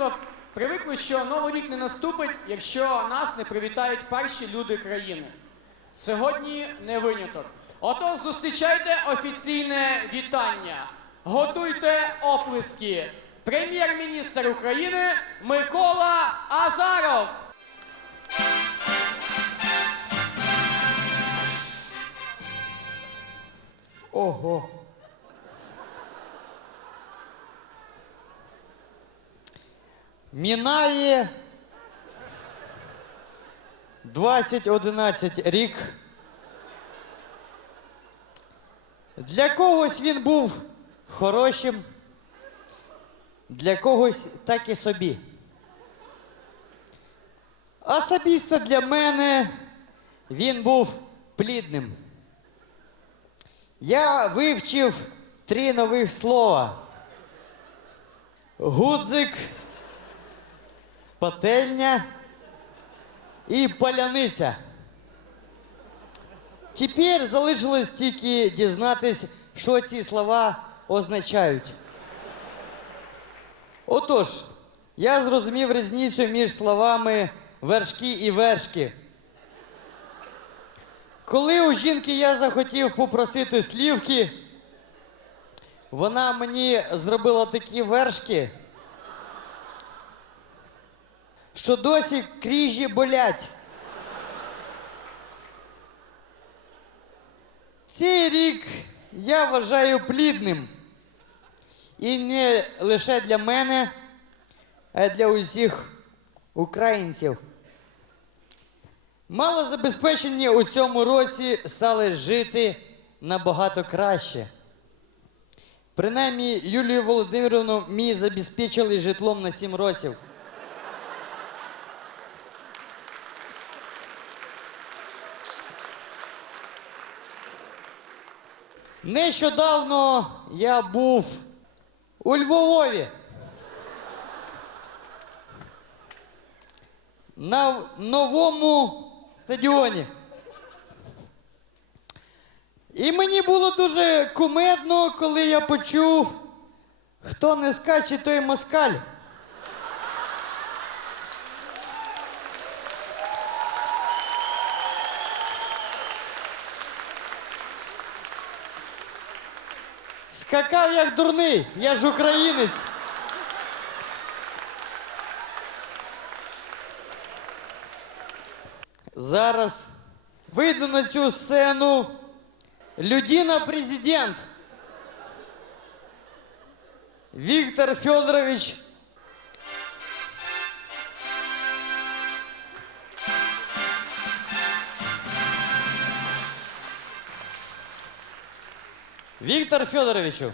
суспільство привикло, що новий рік не наступить, якщо нас не привітають перші люди країни. Сьогодні не виняток. Отож, зустрічайте офіційне вітання. Готуйте оплески. Прем'єр-міністр України Микола Азаров. Ого. Мінає 2011 рік. Для когось він був хорошим, для когось так і собі. Особисто для мене він був плідним. Я вивчив три нових слова: гудзик, пательня і паляниця. Тепер залишилось тільки дізнатись, що ці слова означають. Отож, я зрозумів різницю між словами вершки і вершки. Коли у жінки я захотів попросити слівки, вона мені зробила такі вершки, що досі кріжі болять. Цей рік я вважаю плідним. І не лише для мене, а й для усіх українців. Малозабезпечені у цьому році стали жити набагато краще. Принаймні, Юлію Володимировну мені забезпечили житлом на 7 років. Нещодавно я був у Львові. на новому стадіоні. І мені було дуже кумедно, коли я почув, хто не скаче, той москаль. Скакав як дурний, я ж українець. Зараз вийду на цю сцену людина президент Віктор Федорович. Віктор Федоровичу,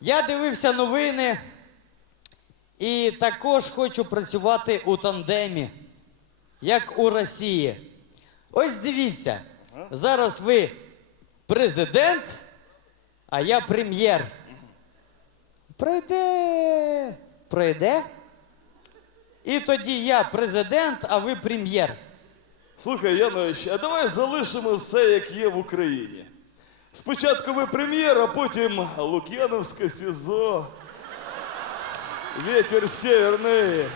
я дивився новини і також хочу працювати у тандемі як у Росії. Ось дивіться, зараз ви президент, а я прем'єр. Пройде. Пройде. І тоді я президент, а ви прем'єр. Слухай, Янович, а давай залишимо все, як є в Україні. Спочатку ви прем'єр, а потім Лук'яновське СІЗО. Ветер северний.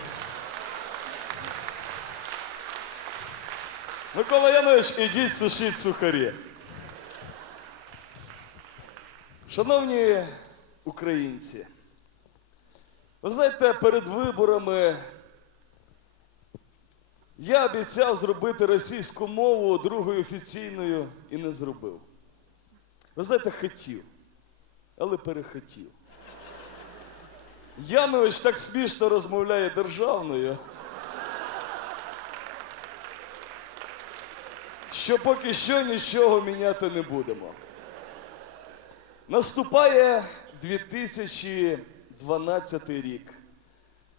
Микола Янович, ідіть сушіть сухарі. Шановні українці, ви знаєте, перед виборами я обіцяв зробити російську мову другою офіційною і не зробив. Ви знаєте, хотів, але перехотів. Янович так смішно розмовляє державною, що поки що нічого міняти не будемо. Наступає 2012 рік.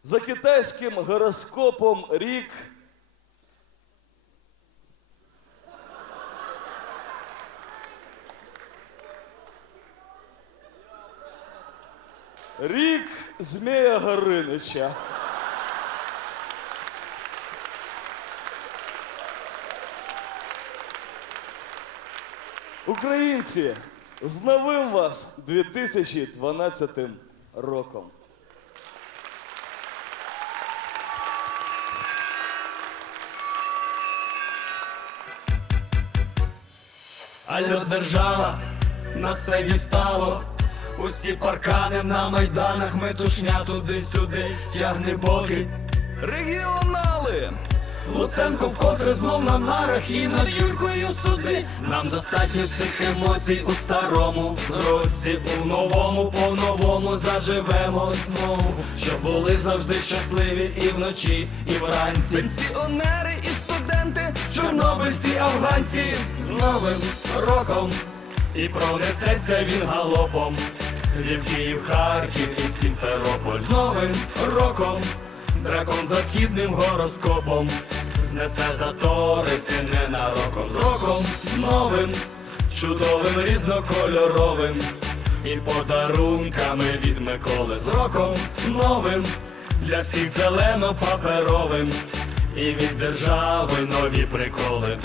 За китайським гороскопом рік. Рік Змія Горинича. Українці, з новим вас 2012 роком. Алло, держава, нас все дістало. Усі паркани на майданах, метушня туди-сюди, тягне боки. Регіонали! Луценко вкотре знов на нарах і над Юлькою суди. Нам достатньо цих емоцій у старому році, у новому, по-новому заживемо знову, щоб були завжди щасливі і вночі, і вранці. Пенсіонери і студенти, чорнобильці, афганці з новим роком. І пронесеться він галопом. Львів, Київ, Харків і Сімферополь з новим роком. Дракон за східним гороскопом знесе затори ці ненароком з роком новим, чудовим, різнокольоровим і подарунками від Миколи з роком новим для всіх зелено-паперовим і від держави нові приколи.